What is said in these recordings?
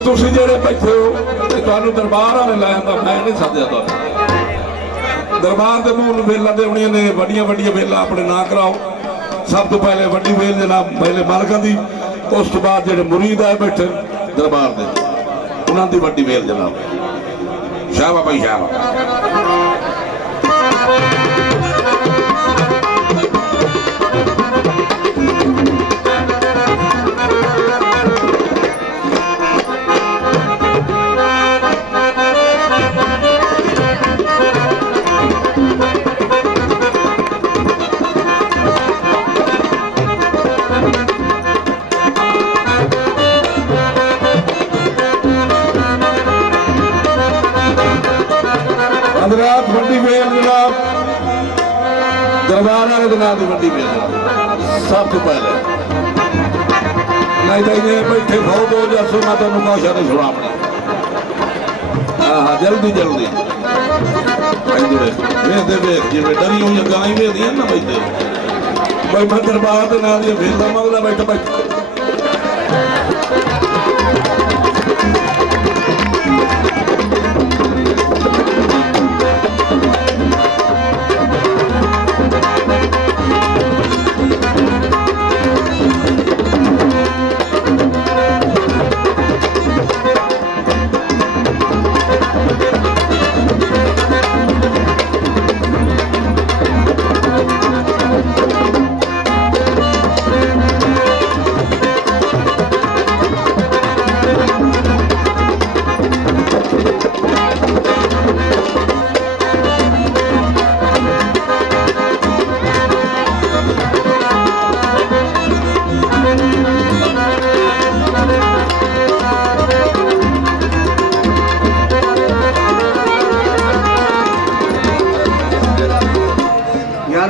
तुसीं जेड़े बैठे हो तुहानूं दरबार वाले लै आंदा मैं नहीं सद्दिया तुहानूं दरबार के मूल वेलां देवणियां ने वड्डियां वड्डियां वेलां अपने नां कराओ। सब तो पहले वड्डी वेल जनाब पहले मालकां दी, उस तो बाद जेड़े मुरीद आए बैठे दरबार दे उन्हां दी वड्डी वेल जनाब। शाबाश भाई शाबाश। वड्डी वेल जनाब दरबार वाले नाम की वड्डी वेल सब तो पहले नहीं तो ये बैठे बहुत हो जासो मैं तुम कौशा नहीं सुना अपनी। हाँ हाँ जल्दी जल्दी जिम्मे डरी हुई गाई वेदियां ना बैठे भाई मैं दरबार के नाम की वेला मगला बैठा बैठा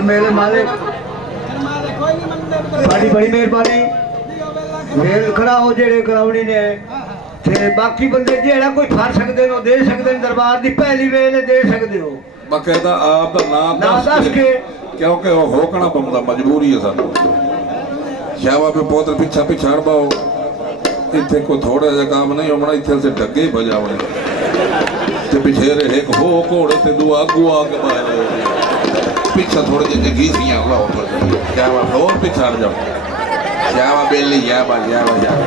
मेरे मालिक बड़ी बड़ी मेहरबानी मेल खड़ा हो जेड़े करावनी ने ते बाकी बंदे जेड़ा कोई फड़ सकते हो दे सकते दरबार की पहली वेल दे सकते हो बाकायदा आप दा नाम दस के क्योंकि वो होकना पौंदा मजबूरी है सानू। शावा पे पोतर पिछा पिछाड़ पाओ इत्थे कोई थोड़ा जा काम नहीं होना इत्थे से डगे बजावे ते पिछेरे एक हो घोड़े ते दू आगू आके मारे पीछा थोड़े जे घीसियां लाओ जावा और पिछाड़ जाओ जावा बेली जावा जावा जावा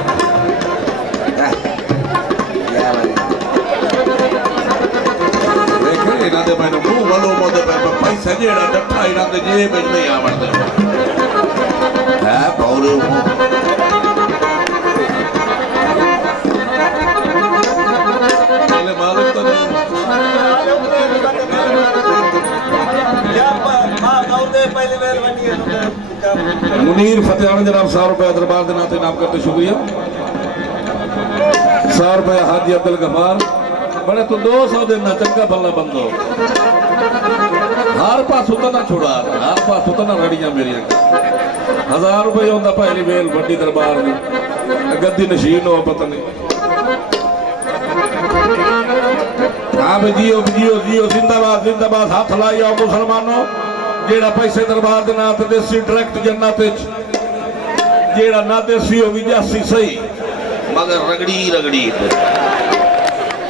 देखे इन्हां दे मैनूं मुंह वलो मोदे पैसा जेड़ा डट्ठा इन्हां दे जेब विच नहीं आवड़दा है पौरे मालिक तो मुनीर फतेहान जनाब 100 रुपया दरबार के नाते नाम करते शुक्रिया। 100 रुपया हाजी अब्दुल गफार बड़े तो 200 देना चंगा भला बंदो हर पास होता ना छोड़ा हर पास होता ना रड़ियां मेरी 1000 रुपये होता पहली वेल वड्डी दरबार में गद्दी नशीन हो पता नहीं। हाँ भाई जियो जियो जियो जिंदाबाद जिंदाबाद हाथ लाई आओ मुसलमानों जेड़ा पैसे दरबार के नाम देसी डायरेक्ट जन्नत जेड़ा ना देसी हो भी जासी सही मगर रगड़ी रगड़ी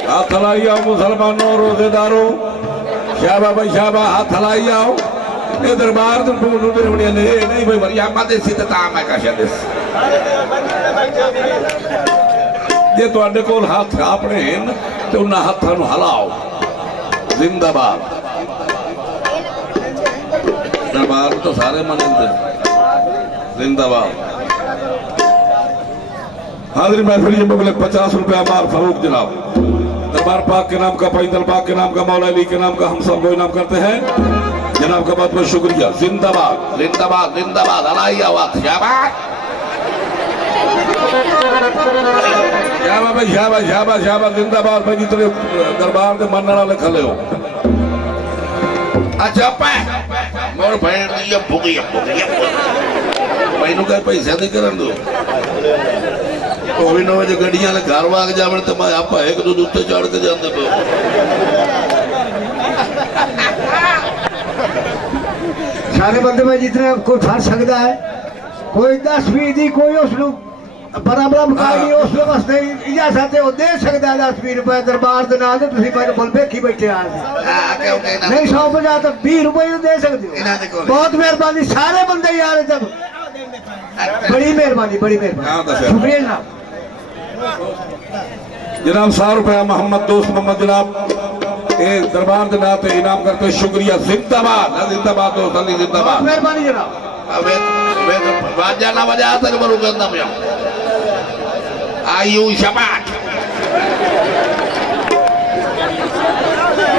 हाथ लाई आओ मुसलमानों रोजेदारों शाबा भाई शाबा हाथ लाई आओ ये दरबार नहीं भाई मरियामा देसी मैं कशा देसी जे तुहाडे कोल हाथ अपने तो उन्हां हाथां नूं हलाओ जिंदाबाद दरबार तो सारे मनते जिंदाबाद। हाजिरी महफिल ये मुबलक 50 रुपया मार फरूक जनाब दरबार पाक के नाम का पैदल पाक के नाम का मौला अली के नाम का हम सब को इनाम करते हैं जनाब का बहुत बहुत शुक्रिया। जिंदाबाद जिंदाबाद जिंदाबाद अलाई आवाज शाबाश शाबाश शाबाश शाबाश शाबाश जिंदाबाद भाई जितने दरबार के मनने वाले खले हो। अच्छा मोर भैन ये भुगी मैनू कह पैसा नहीं करन दो कोई ना जो गड्डियां ने घर वाग जावन तो मैं आप एक दूध उत्ते चढ़ के जाते पे सारे बंदे में जितने कोई फड़ सकता है कोई 10-20 दी कोई उसनू बड़ा बड़ा मुकामी उस वास्ते इजाजत है, वो दे सकता है 10-20 रुपए दरबार के नाम से। तुम मेरे बोल देखी बैठे आज नहीं 150 तो 20 रुपए दे सकते हो। बहुत मेहरबानी सारे बंदे यार, जब बड़ी मेहरबानी शुक्रिया जनाब। जनाब 100 रुपया मोहम्मद दोस्त मोहम्मद जनाब ये दरबार के नाम पे इनाम करते शुक्रिया। जिंदाबाद जिंदाबाद दोस्त अली जिंदाबाद। मेहरबानी जनाब। बाजा ना बजा तक बरू गंदा में आयु शबाश।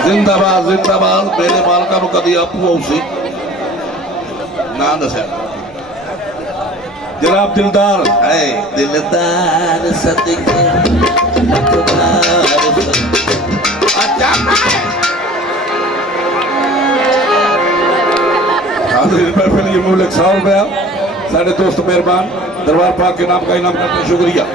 जिंदाबाद जिंदाबाद मेरे मालका नु कदी आपू उसी ना दस जनाब दिलदार है दिलदार सदके अच्छा महफिल ये मुल्क 100 रुपया साढ़े दोस्त मेहरबान दरबार पाक के नाम का इनाम करते हैं शुक्रिया।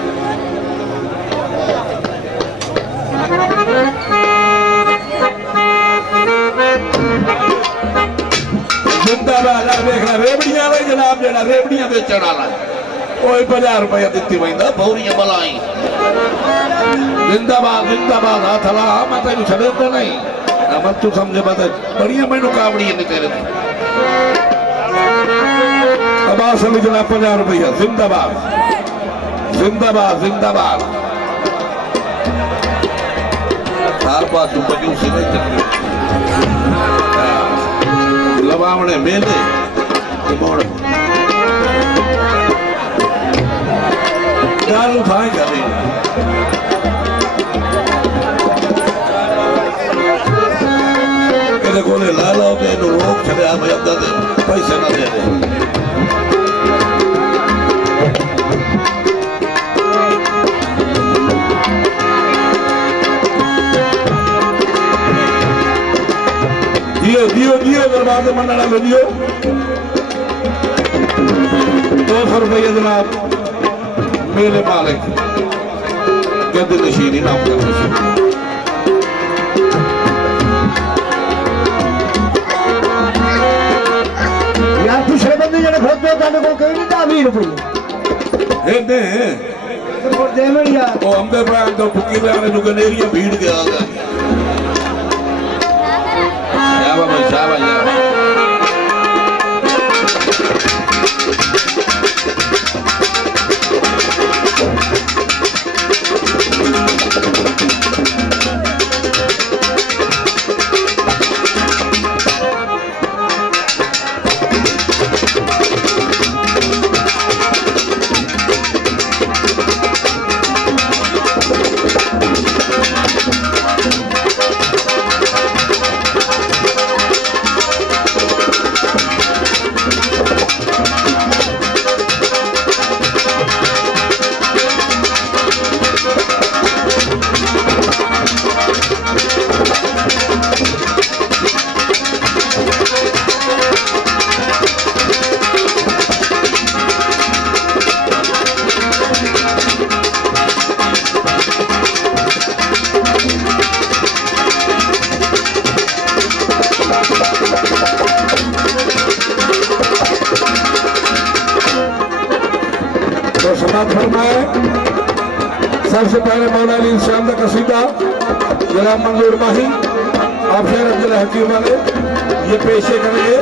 जिंदाबाद देखना रेवड़ियां वाले जनाब जेड़ा रेवड़ियां बेचण वाला ओए 50 रुपया दित्ती वैंदा भौरियां मलाई। जिंदाबाद जिंदाबाद हाथ हला मैं तेन छड़ेंदा नहीं मत तू समझे बात बड़िया मैनू कावड़ी ने तेरे अब्बास अली जनाब 50 रुपया। जिंदाबाद जिंदाबाद जिंदाबाद हर पास कंजूसी नहीं चलती लवावणे मेले मोड़ गाल उठाए करें कहते कोले ला लो के रोक छड़े मैं अब पैसे ना दे दे। दियो दियो दियो दरबार से मंडला में दियो 200 रुपये जनाब मेरे मालिक गद्दी नशीनी नाम का यार दूसरे बंदे जने खोदते काने को कहीं नहीं 20 रुपये दे तो दे में यार ओ हमदे पे तो फुकी पे आने नु गनेरिया भीड़ के आ गया शाबाश यार सबसे पहले मौला अली शाम का कसीदा जनाब मंजूर माही आप शेर अब्दुल हकीम वाले ये पेशे करेंगे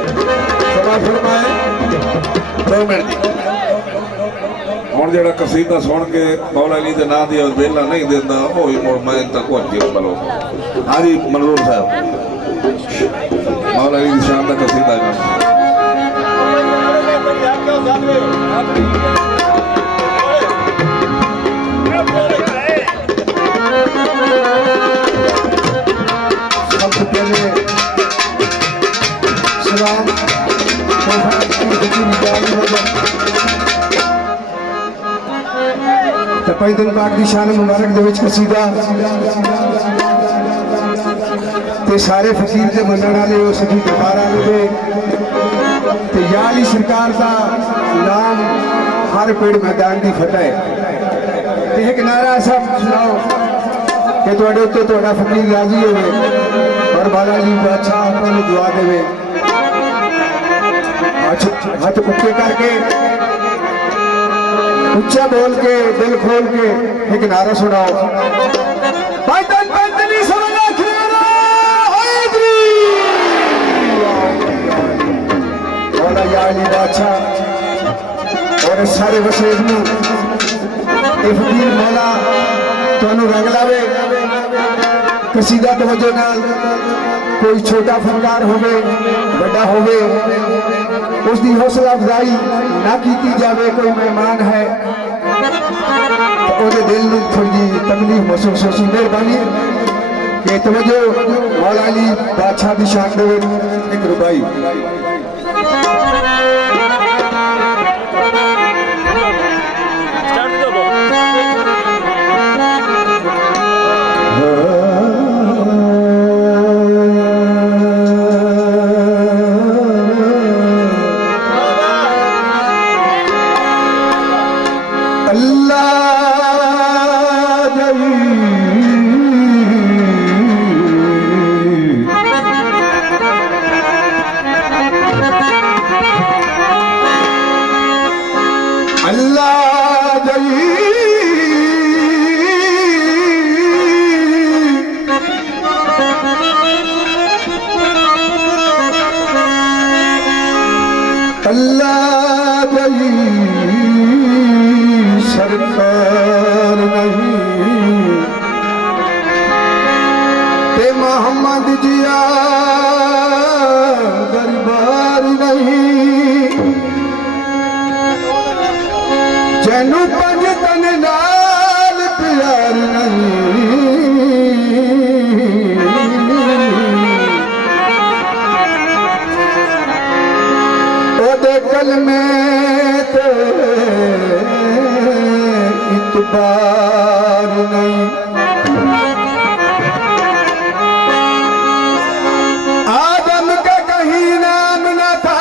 समाज फरमाए 2 मिनट और जरा कसीदा सुन के मौला अली के ना दिया वेला नहीं देता वो मैं तक बोलो हाजी मंजूर साहब मौला अली शाम का कसीदा पैदल पाक की शान मुबारक दे विच कसीदा ते सारे फकीर ते मनण वाले उस दी दरबार वाले दे ते या अली सरकार का नाम हर पेड़ मैदान की फतह है ते एक नारा सब सुनाओ कि तुहाडे उत्ते तुहाडा फकीर राजी होवे और बाला जी बादशाह आपको दुआ देवे। हाथ ऊंचे करके ऊंचा बोल के दिल खोल के एक नारा सुनाओ। पैदल पैदली समझा खेरा हैदरी मौला या अली बादशाह और सारे वसेब नूं ए फकीर मौला तुहानूं रंग लावे। कसीदा तवज्जो नाल कोई छोटा फनकार होवे बड़ा होवे उसकी हौसला अफजाई ना की जाए। कोई मेहमान है तो उहदे दिल में थोड़ी जी तकलीफ महसूस होसी। मेहरबानी कि तवज्जो मौला अली बादशाह की शान दे एक रुबाई। सरकार नहीं ते मोहम्मद जिया दरबार नहीं जैनू पंज तन नाल प्यार नहीं ओदे कलमे ते इतबार नहीं। आदम का कहीं नाम न था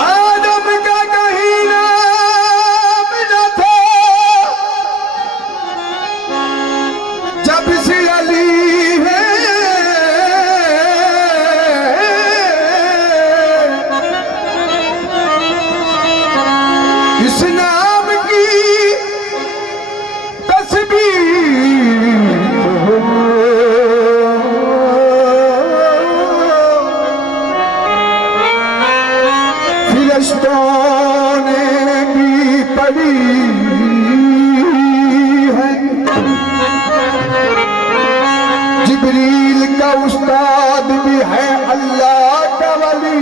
आदम का कहीं नाम न था जब से अली है इस नाम की तस्बीर फिरिश्तों ने भी पढ़ी है। जिब्रील का उस्ताद भी है अल्लाह का वली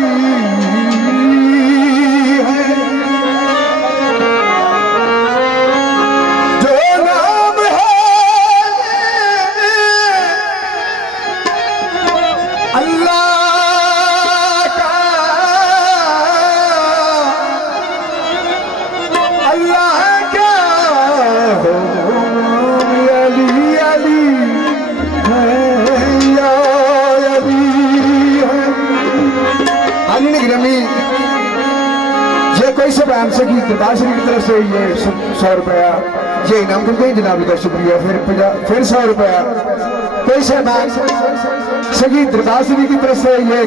है। कोई से बयान से की दरबार की तरफ से ये 100 रुपया ये इनाम करते हैं जनाब का शुक्रिया। फिर 100 रुपया कोई से बयान सगी दरबार की तरफ से ये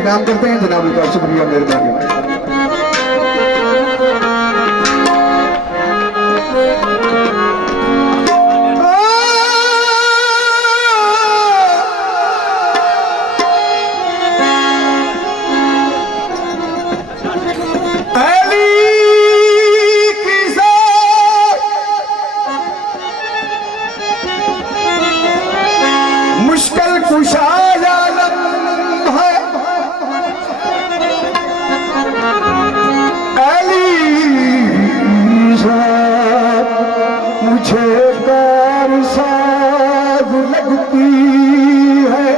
इनाम करते हैं जनाब का शुक्रिया मेहरबानी। मुश्किल कुशा आलम है अली मुझे कार साज लगती है।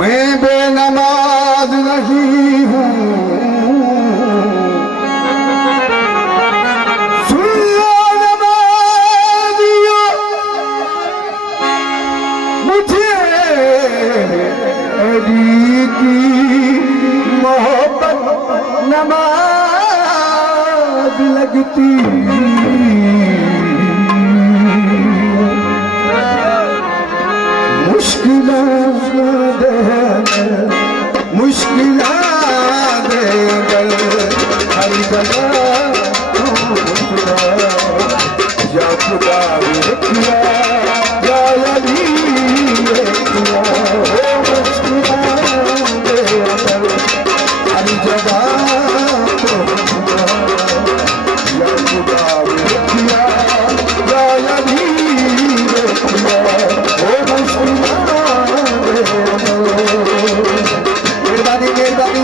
मैं बेनमाज नहीं हूँ नमाज लगती मुश्किल मुश्किलां दे अंदर हर जगह या खुदा वेखिया या अली वेखिया ओ मुश्किलां दे अंदर हर जगह या खुदा वेखिया या अली वेखिया ओ मुश्किलां दे अंदर। मेहरबानी मेहरबानी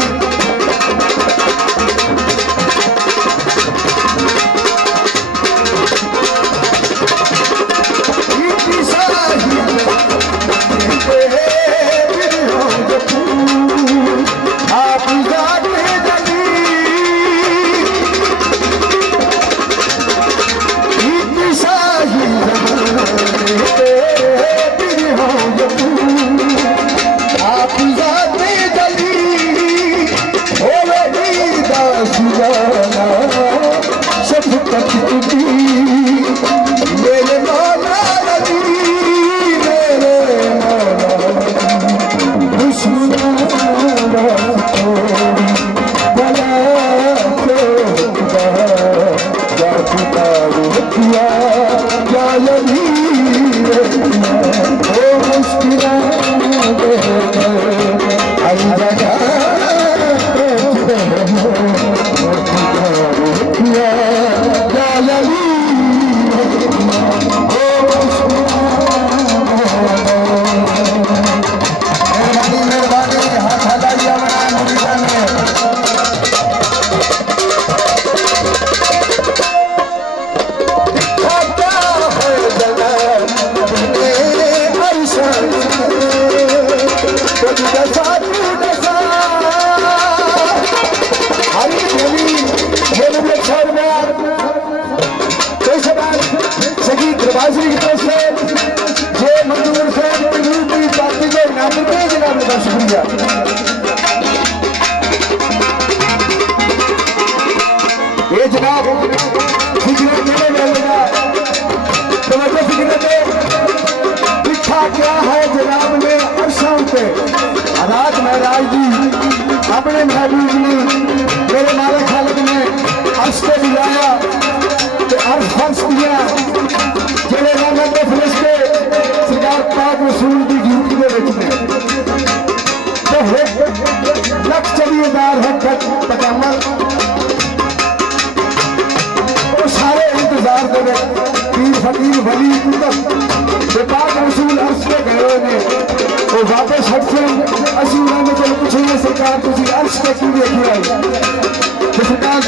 शुक्रिया। ये जनाब फिक्र मेरे मिलेगा तवज्जो फिक्र में लिखा क्या है जनाब ने अरशों पे रात महराज जी अपने महबूब ने मेरे मालिक खालिक ने अर्श पे बुलाया तो अर्श फर्श किया जेड़े रहमत के फरिश्ते सरकार पाक रसूल की ड्यूटी के विच ने लख 40,000 है तकम्मल वो सारे इंतजार करे पीर फकीर वली कुतुब पाक रसूल अर्श पे गए ने वो वापस हटसे असि उन्होंने चलो पूछेंगे सरकार तुसी अर्श पे क्यों देखी आई तो सरकार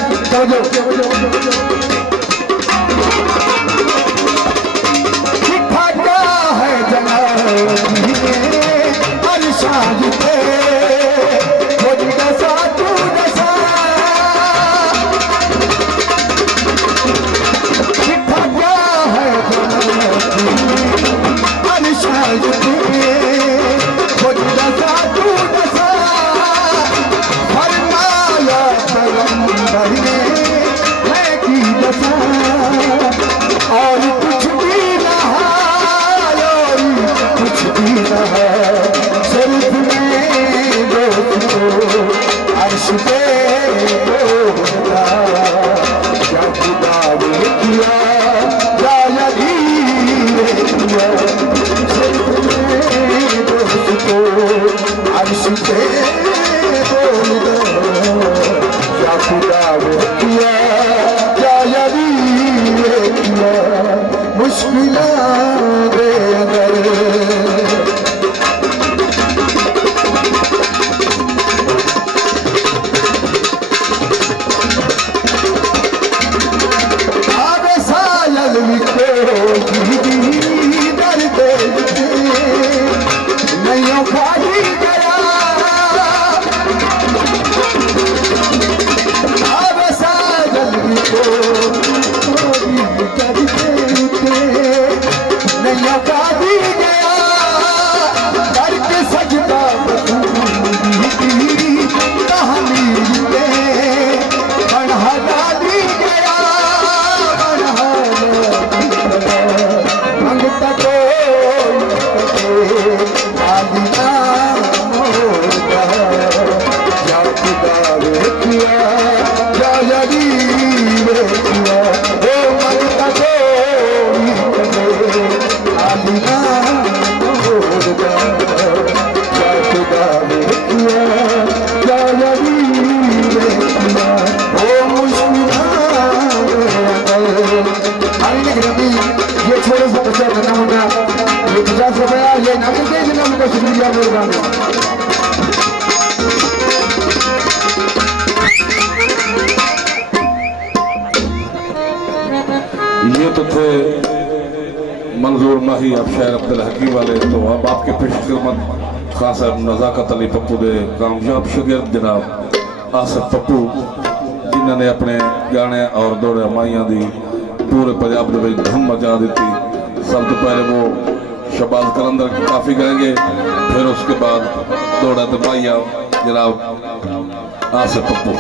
ठीक ठाक क्या है जनाब अर्शाद पे और कुछ भी न कुछ भी न सिर्फ में अर्श पे होगा या खुदा ने किया या अली ने किया सिर्फ में दोस्तों अर्श पे होगा या खुदा ने किया या अली ने किया मुश्किलां दे अंदर नहीं खाली गया शुक्रिया मेहरबानी। ये तो थे मंजूर माही अब शायर अब्दुल हकीम वाले। तो अब आपके पेशकदमत खान साहब नज़ाकत अली पप्पू के कामयाब शागिर्द जनाब आसिफ पप्पू, जिन्होंने अपने गाने और दौड़े माइया की पूरे पंजाब के धूम मचा दी। सब तो पहले वो शहबाज कलंदर काफ़ी गाएंगे, फिर उसके बाद दौड़ा तो माइया जनाब आसिफ पप्पू।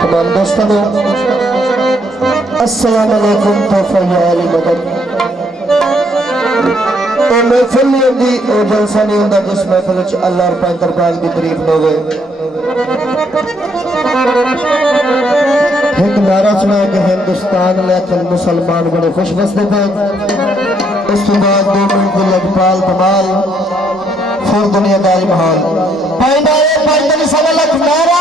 तमाम दोस्तों अस्सलाम वालेकुम। तोहफा याली मदद ओ महफिल नहीं होंदी, ओ जलसा नहीं होंदा जिस महफिल विच अल्लाह और पैगंबर पाक दी तारीफ न होवे। एक नारा सुना कि हिंदुस्तान में मुसलमान बड़े खुश बसते थे। उस तो बाद 2 मिनट के लजपाल कमाल फिर दुनियादारी माहौल पैदाए पैदल सवा लख नारा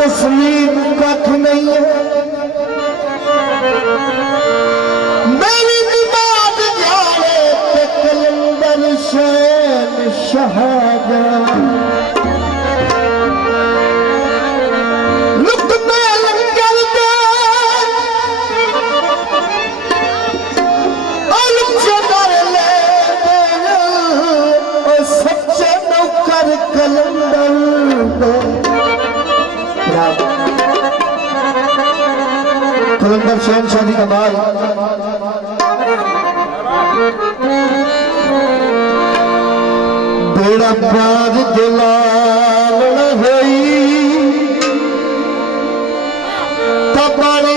तस्लीम कख नहीं है मेरी दिमाग जाने पे कलंदर शैन शहादा लुक में लंगर दे अलम से डर ले ओ सच्चे नौकर कलंदर कलंदर शहन शादी कमाल बेड़ा बाज जलाल होई तबाड़ी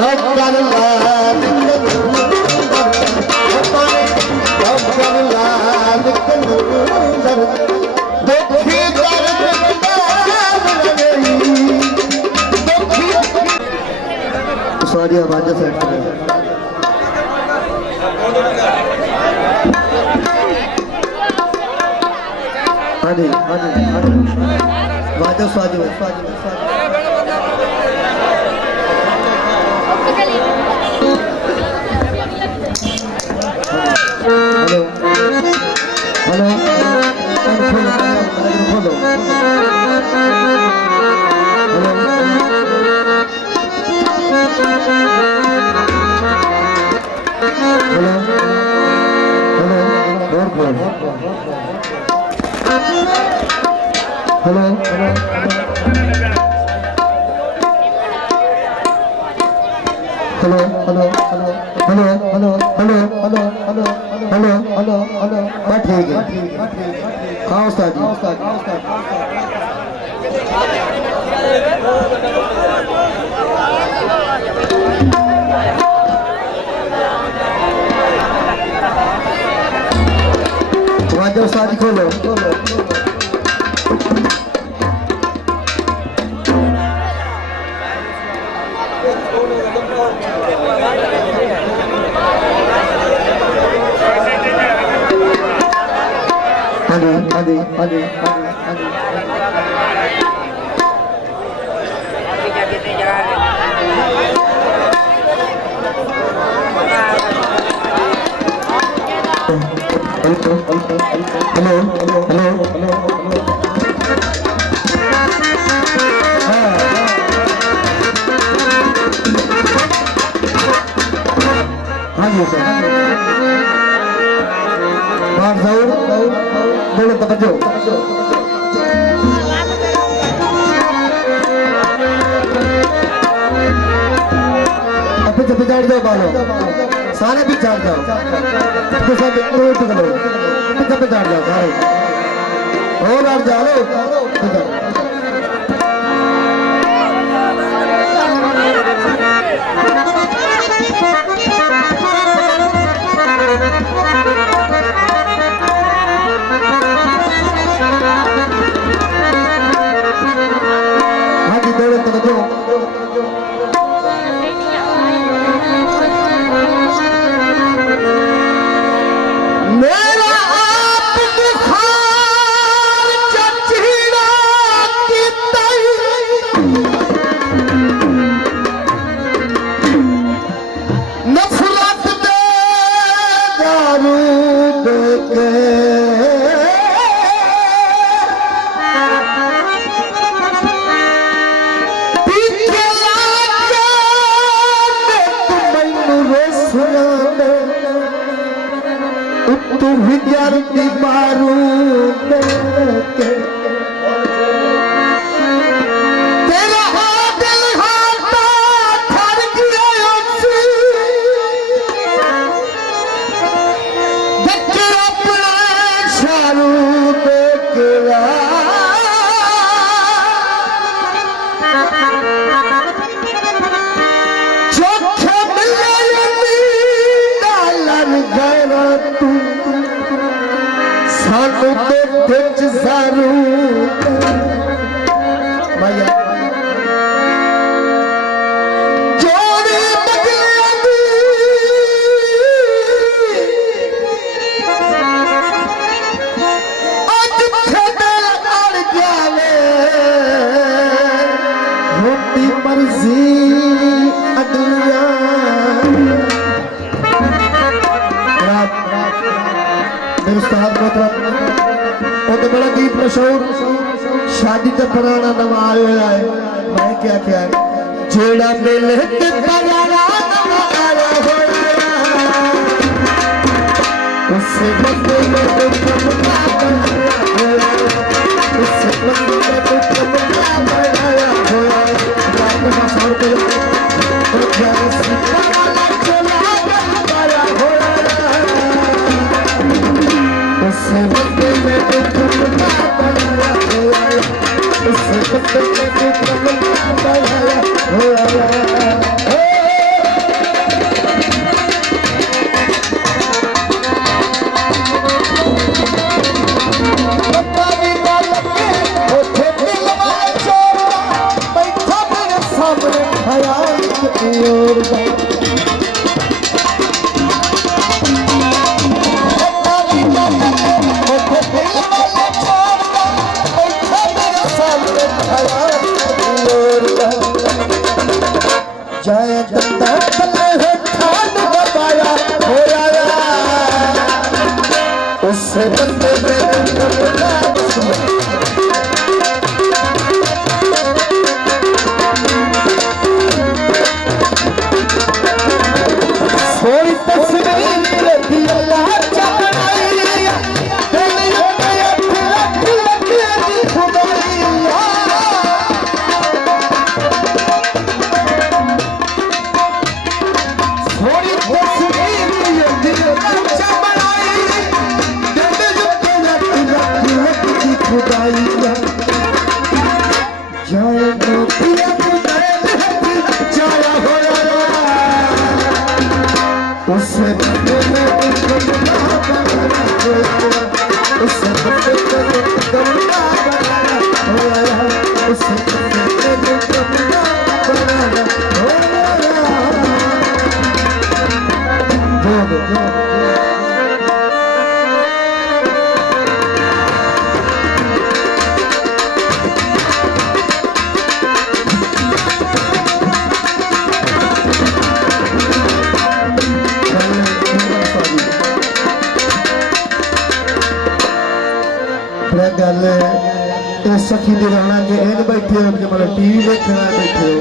नौकर लाल देखी सारी आवाज़ें सेट करें। हाँ जी हाँ जी हाँ जी वाजब स्वाजी hello hello hello hello hello hello hello hello hello hello hello hello hello बात ठीक है। हाँ उस्ताद वाजब उस्ताद खोलो हाँ जी सर बाहर जाओ बोलो तवज्जो पीछे पिछाड़ जाओ बालो सारे पिछाड़ जाओ तो सब रोट करो पीछे पिछाड़ जाओ सारे और आड़ जाओ हाँ जी दौड़ो तवज्जो मेरा आप बुखार चचीड़ा की नफरत दे दारू दे के पीछे लाके मैनू रोसना तू विद्यार की मारू के तेरा दिल हाथा ठर गया उसी बच्चे अपने शारू देखेगा चोखे मिले डालन गया तू सानू ते बिच सारू माया जोड़ी बदलिया दी अज खेदल अड़ जावे रोटी मर्जी अगलिया मेरे उस्ताद मोहतरम वो तो बड़ा गीत मशहूर शादी ते पुराना नवाज होया है मैं क्या क्या है जेड़ा मिले ते पुराना नवाज होया उससे बंदे में तो कमला होया उससे बंदे में तो कमला होया रात में सौर को तो प्यार से पुराना चला गया होया उससे बंदे में तो कमला होया उससे बंदे में तो कमला होया जय उससे बंदे सोई तस्वीर दिया उससे बंदे में उससे बंदे में चल ये सखी दी रोना के इन बैठे हो के मतलब टीवी देखना बैठे हो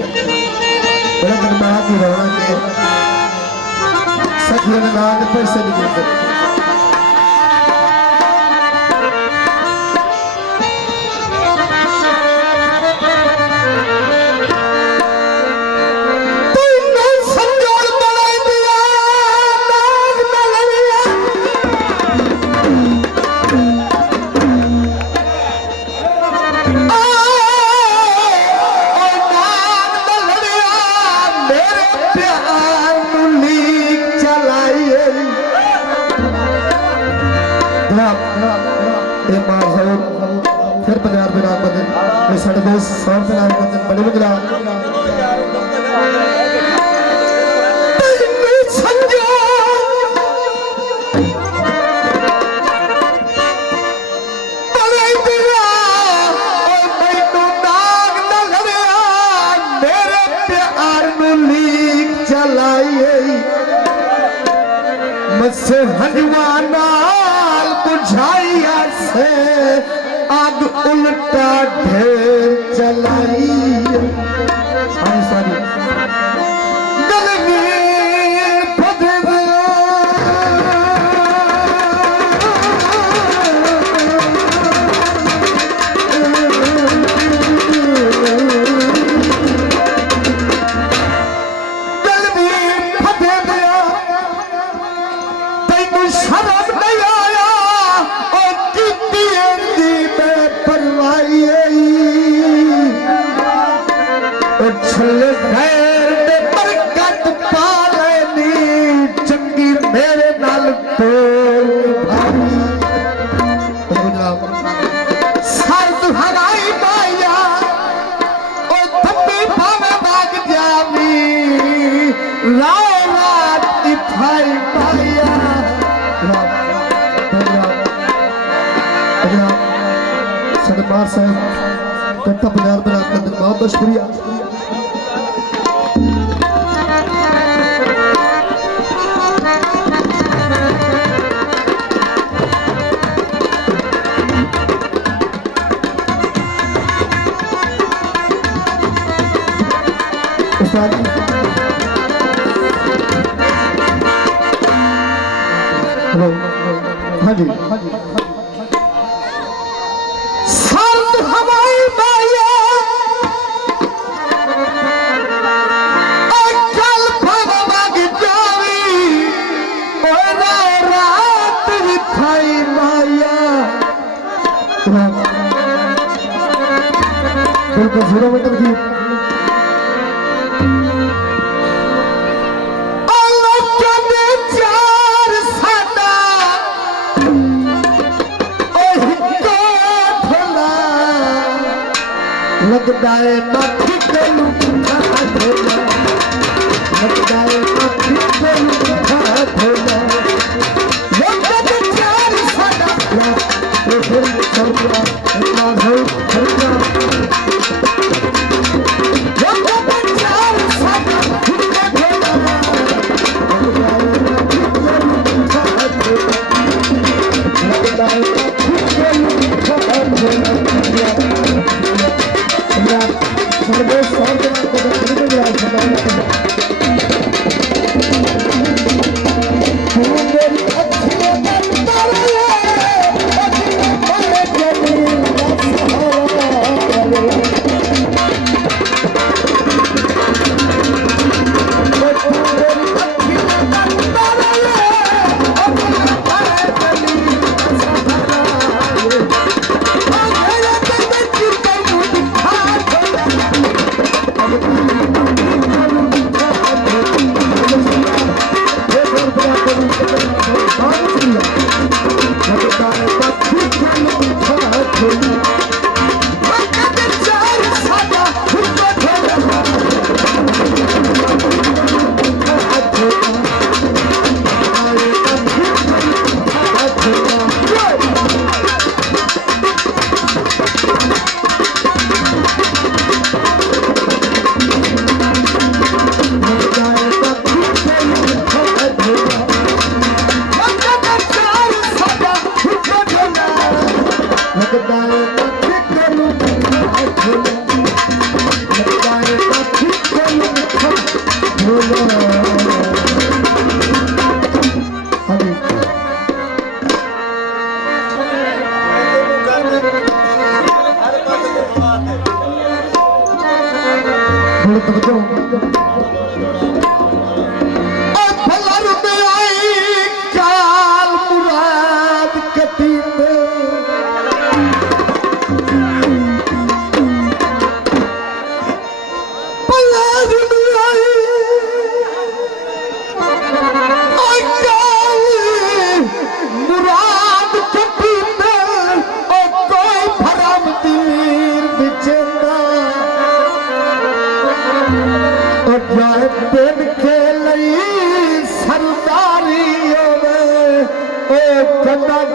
बड़ा दरबार की रोना के सखी ने ना के पैसे नहीं देते फिर 50 रुपए नाम बदल मैं 250 100 रुपए नाम बदल बड़े बदला मुझसे हजवाना बुझाइया से आग उल्टा ढेर चलाई सारी गल में बदल सरदार साहब कट्टा 50 रुपए आपका दिन बहुत बहुत शुक्रिया हेलो हाँ जी बिल्कुल 0 मीटर की लगता है माथी पे लुटा धोला लगता है माथी पे लुटा धोला लगता है चार सादा वो फिर चलता इतना हो चलता लगता है चार सादा इतना धोला लगता है माथी पे लुटा धोला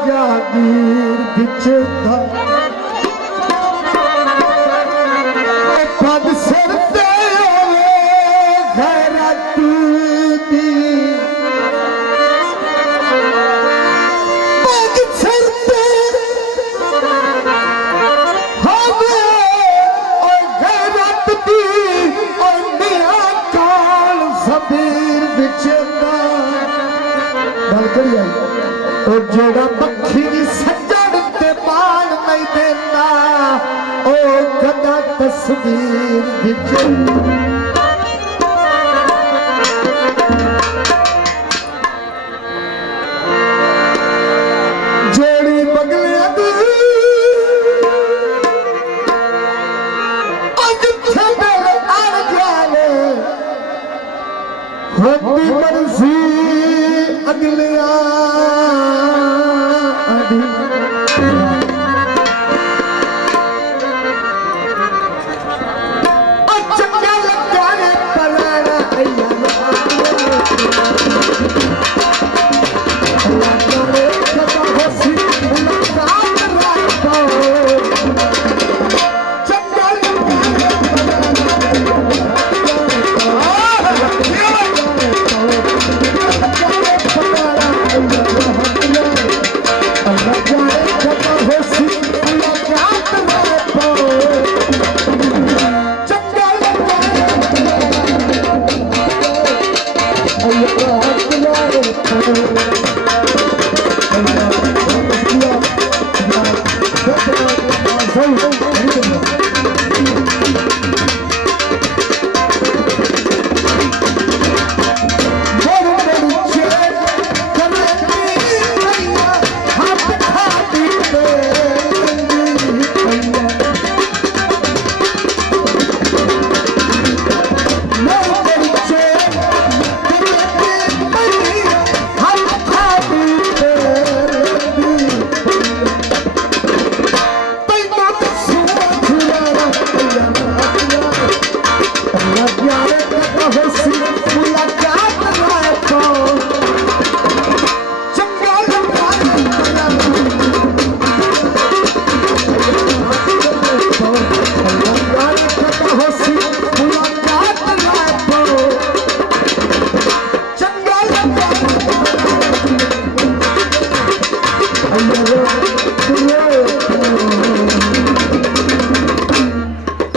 जागीर बिछदा पग सिर ते गैरत दी पग सिर ते होवे ओ गैरत दी ओ मियां काल सबीर बिछदा गल करी आई और जोड़ा पक्षी दी सज्जड़ ते बाण नहीं देना ओ गदा तस्वीर विच जोड़ी बगले दी अज छबे अड़ जाले होती मर्जी अगले Você